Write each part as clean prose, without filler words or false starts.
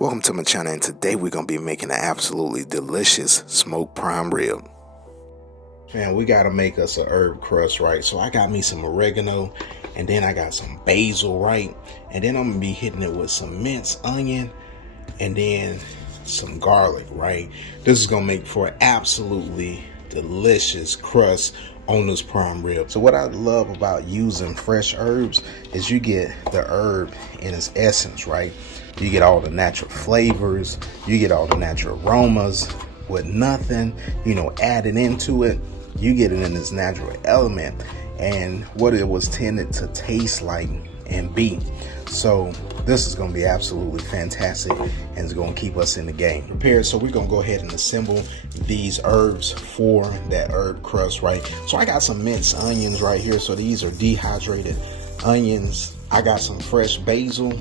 Welcome to my channel, and today we're going to be making an absolutely delicious smoked prime rib. Man, we got to make us a herb crust, right? So I got me some oregano, and then I got some basil, right? And then I'm going to be hitting it with some minced onion, and then some garlic, right? This is going to make for an absolutely delicious crust on this prime rib. So what I love about using fresh herbs is you get the herb in its essence, right? You get all the natural flavors, you get all the natural aromas with nothing, added into it. You get it in this natural element and what it was tended to taste like and be. So this is going to be absolutely fantastic and it's going to keep us in the game. Prepared, so we're going to go ahead and assemble these herbs for that herb crust, right? So I got some minced onions right here. So these are dehydrated onions. I got some fresh basil.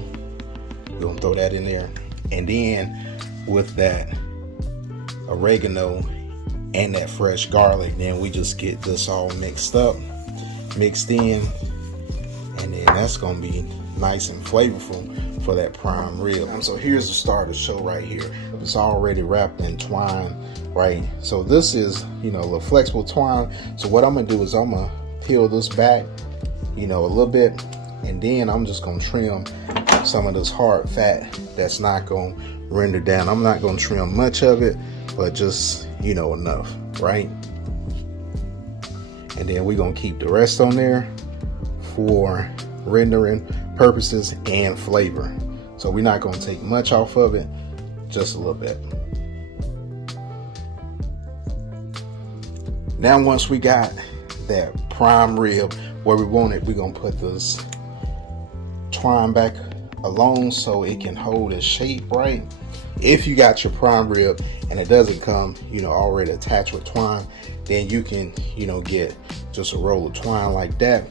We're gonna throw that in there, and then with that oregano and that fresh garlic, then we just get this all mixed in, and then that's gonna be nice and flavorful for that prime rib. So here's the starter show right here. It's already wrapped in twine, right? So this is the flexible twine. So what I'm gonna do is I'm gonna peel this back a little bit, and then I'm just gonna trim some of this hard fat that's not gonna render down. I'm not gonna trim much of it, but just enough, right? And then we're gonna keep the rest on there for rendering purposes and flavor. So we're not gonna take much off of it, just a little bit. Now once we got that prime rib where we want it, we're gonna put this twine back alone so it can hold its shape, right? If you got your prime rib and it doesn't come already attached with twine, then you can get just a roll of twine like that,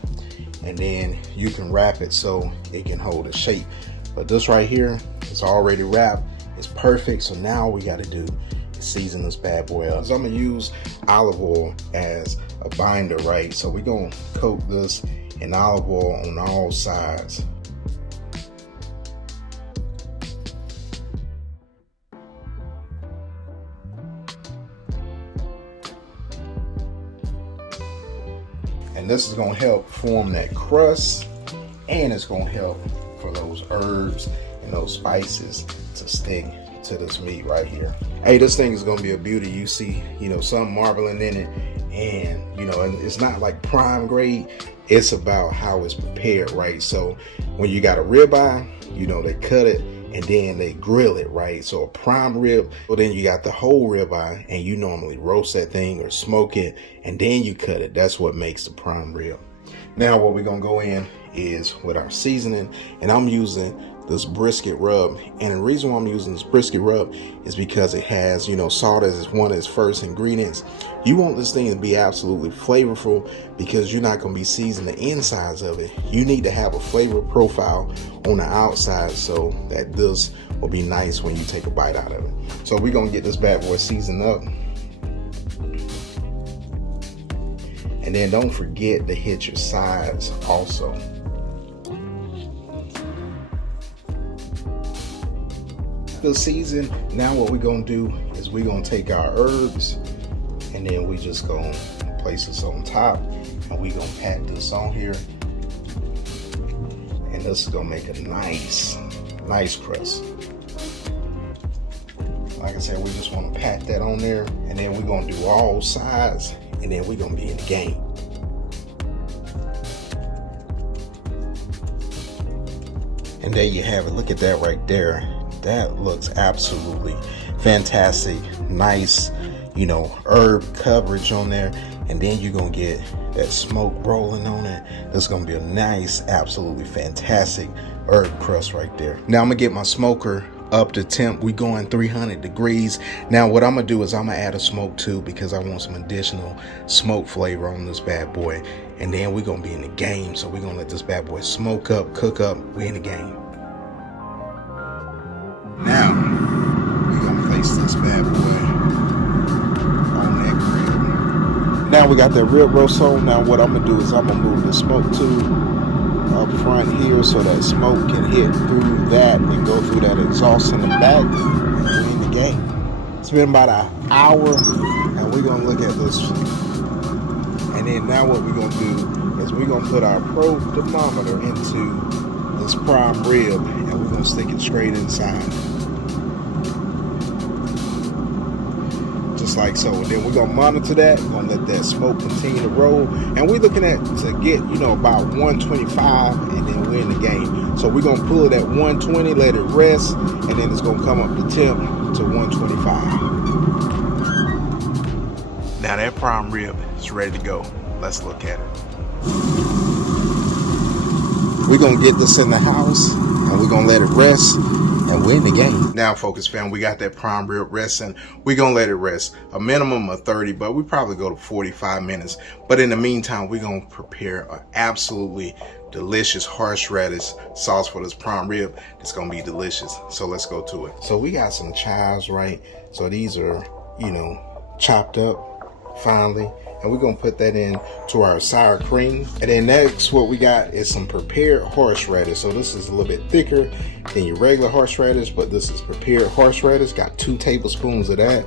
and then you can wrap it so it can hold its shape. But this right here is already wrapped, it's perfect. So now we got to do is season this bad boy up. So I'm gonna use olive oil as a binder, right? So we're gonna coat this in olive oil on all sides. And this is going to help form that crust, and it's going to help for those herbs and those spices to stick to this meat right here. Hey, this thing is going to be a beauty. You see, some marbling in it, and and it's not like prime grade. It's about how it's prepared, right? So when you got a ribeye, they cut it and then they grill it, right? So a prime rib, well, then you got the whole ribeye, and you normally roast that thing or smoke it, and then you cut it. That's what makes the prime rib. Now what we're gonna go in is with our seasoning, and I'm using this brisket rub. And the reason why I'm using this brisket rub is because it has, salt as one of its first ingredients. You want this thing to be absolutely flavorful because you're not going to be seasoning the insides of it. You need to have a flavor profile on the outside so that this will be nice when you take a bite out of it. So we're going to get this bad boy seasoned up. And then don't forget to hit your sides also. The season. Now what we're gonna do is we're gonna take our herbs, and then we just gonna place this on top, and we're gonna pat this on here, and this is gonna make a nice crust. Like I said, we just want to pat that on there, and then we're gonna do all sides, and then we're gonna be in the game. And there you have it. Look at that right there. That looks absolutely fantastic. Nice, herb coverage on there. And then you're going to get that smoke rolling on it. That's going to be a nice, absolutely fantastic herb crust right there. Now I'm going to get my smoker up to temp. We going 300 degrees. Now what I'm going to do is I'm going to add a smoke tube because I want some additional smoke flavor on this bad boy. And then we're going to be in the game. So we're going to let this bad boy smoke up, cook up. We're in the game. Now, we're going to place this bad boy on that grill. Now we got that rib roast on. Now what I'm going to do is I'm going to move the smoke tube up front here so that smoke can hit through that and go through that exhaust in the back. We're in the game. It's been about an hour, and we're gonna look at this. And then now what we're gonna do is we're gonna put our probe thermometer into this prime rib, and we're gonna stick it straight inside. Just like so. And then we're gonna monitor that. We're gonna let that smoke continue to roll. And we're looking at to get, about 125, and then we're in the game. So we're gonna pull it at 120, let it rest, and then it's gonna come up the temp to 125. Now that prime rib is ready to go. Let's look at it. We're gonna get this in the house, and we're gonna let it rest, and we're in the game. Now, Focus fam, we got that prime rib resting. We're gonna let it rest a minimum of 30, but we probably go to 45 minutes. But in the meantime, we're gonna prepare an absolutely delicious horseradish sauce for this prime rib. It's gonna be delicious. So let's go to it. So we got some chives, right? So these are, chopped up finely, and we're gonna put that in to our sour cream. And then next, what we got is some prepared horseradish. So this is a little bit thicker than your regular horseradish, but this is prepared horseradish. Got 2 tablespoons of that.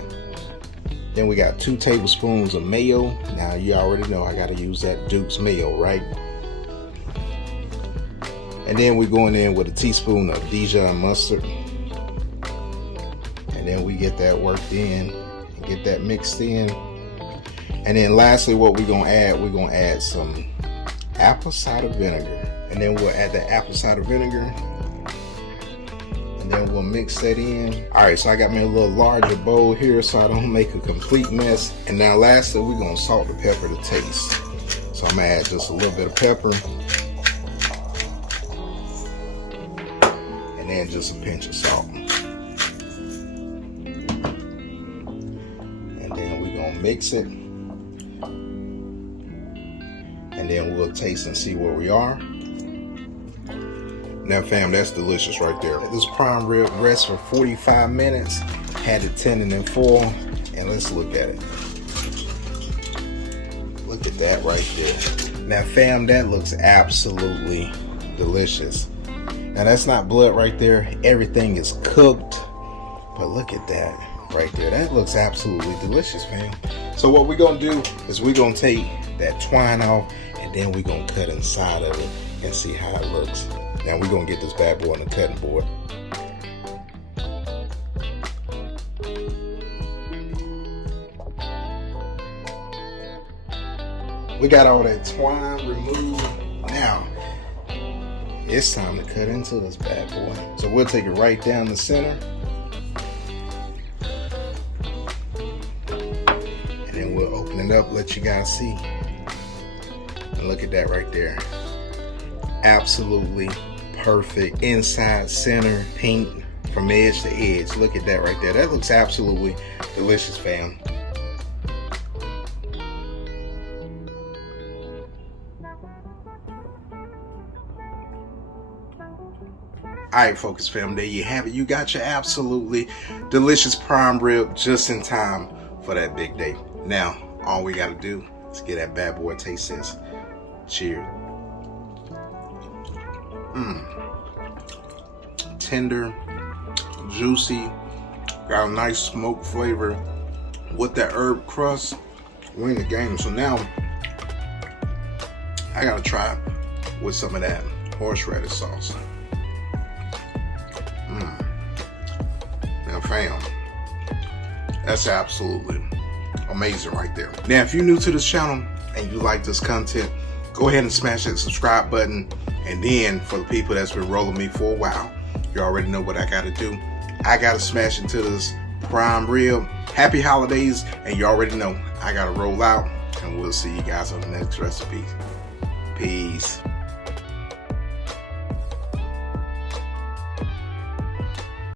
Then we got 2 tablespoons of mayo. Now you already know I gotta use that Duke's mayo, right? And then we're going in with a teaspoon of Dijon mustard. And then we get that worked in and get that mixed in. And then lastly, what we're gonna add some apple cider vinegar. And then we'll add the apple cider vinegar. And then we'll mix that in. All right, so I got me a little larger bowl here so I don't make a complete mess. And now lastly, we're gonna salt the pepper to taste. So I'm gonna add just a little bit of pepper. And then just a pinch of salt. And then we're gonna mix it. And then we'll taste and see where we are. Now fam, that's delicious right there. This prime rib rests for 45 minutes. Had it tending in foil. And let's look at it. Look at that right there. Now fam, that looks absolutely delicious. Now that's not blood right there. Everything is cooked. But look at that right there. That looks absolutely delicious, fam. So what we're gonna do is we're gonna take that twine off, and then we're gonna cut inside of it and see how it looks. Now we're gonna get this bad boy on the cutting board. We got all that twine removed. Now it's time to cut into this bad boy. So we'll take it right down the center. And then we'll open it up, let you guys see. And look at that right there. Absolutely perfect inside center paint from edge to edge. Look at that right there. That looks absolutely delicious, fam. Alright, Focus fam, there you have it. You got your absolutely delicious prime rib just in time for that big day. Now, all we gotta do is get that bad boy taste test. Cheers. Tender, juicy, got a nice smoke flavor with that herb crust. We're in the game. So now I gotta try it with some of that horseradish sauce. Now fam, that's absolutely amazing right there. Now if you're new to this channel and you like this content, go ahead and smash that subscribe button. And then for the people that's been rolling me for a while, you already know what I gotta do. I gotta smash into this prime rib. Happy holidays, and you already know I gotta roll out, and we'll see you guys on the next recipe. Peace.